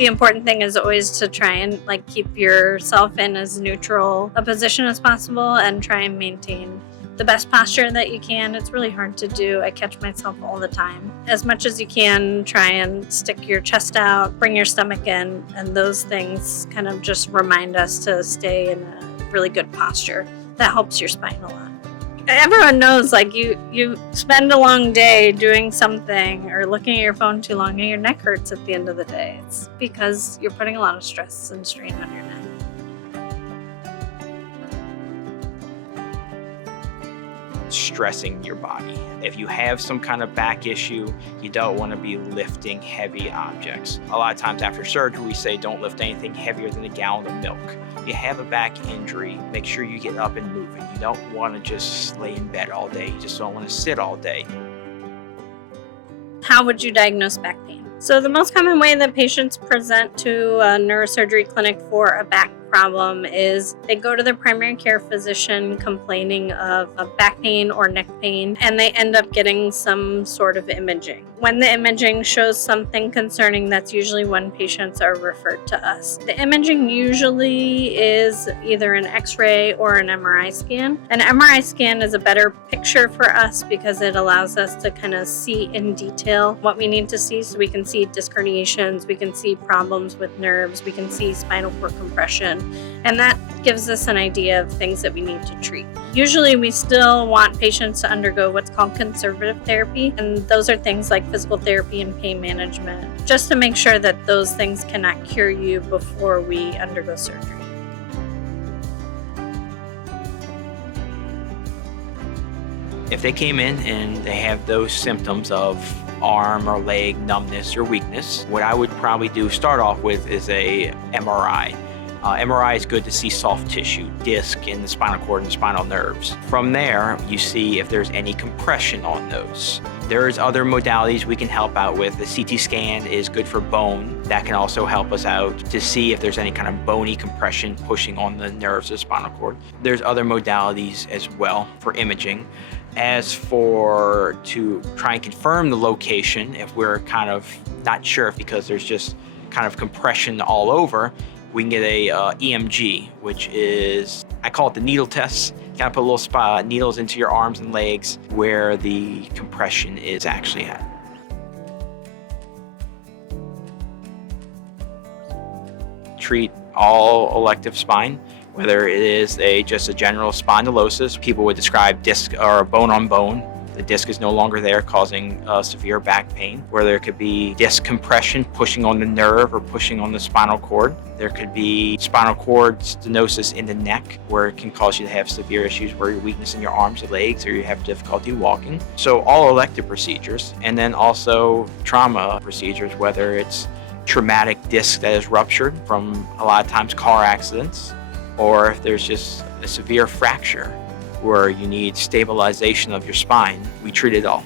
The important thing is always to try and keep yourself in as neutral a position as possible and try and maintain the best posture that you can. It's really hard to do. I catch myself all the time. As much as you can, try and stick your chest out, bring your stomach in, and those things kind of just remind us to stay in a really good posture. That helps your spine a lot. Everyone knows, you spend a long day doing something or looking at your phone too long and your neck hurts at the end of the day. It's because you're putting a lot of stress and strain on your neck. Stressing your body. If you have some kind of back issue, you don't want to be lifting heavy objects. A lot of times after surgery, we say don't lift anything heavier than a gallon of milk. If you have a back injury, make sure you get up and moving. You don't want to just lay in bed all day. You just don't want to sit all day. How would you diagnose back pain? So the most common way that patients present to a neurosurgery clinic for a back problem is they go to their primary care physician complaining of back pain or neck pain, and they end up getting some sort of imaging. When the imaging shows something concerning, that's usually when patients are referred to us. The imaging usually is either an X-ray or an MRI scan. An MRI scan is a better picture for us because it allows us to kind of see in detail what we need to see, so we can see disc herniations, we can see problems with nerves, we can see spinal cord compression, and that gives us an idea of things that we need to treat. Usually we still want patients to undergo what's called conservative therapy, and those are things like physical therapy and pain management, just to make sure that those things cannot cure you before we undergo surgery. If they came in and they have those symptoms of arm or leg numbness or weakness, what I would probably start off with is a MRI. MRI is good to see soft tissue, disc in the spinal cord and spinal nerves. From there, you see if there's any compression on those. There's other modalities we can help out with. The CT scan is good for bone. That can also help us out to see if there's any kind of bony compression pushing on the nerves of the spinal cord. There's other modalities as well for imaging. As for to try and confirm the location, if we're kind of not sure because there's just kind of compression all over, we can get a EMG, which is, I call it the needle test. You kind of put little needles into your arms and legs where the compression is actually at. Treat all elective spine, whether it is just a general spondylosis. People would describe disc or bone on bone. The disc is no longer there, causing severe back pain, where there could be disc compression pushing on the nerve or pushing on the spinal cord. There could be spinal cord stenosis in the neck, where it can cause you to have severe issues where you're weakness in your arms or legs, or you have difficulty walking. So all elective procedures, and then also trauma procedures, whether it's traumatic disc that is ruptured from a lot of times car accidents, or if there's just a severe fracture where you need stabilization of your spine, we treat it all.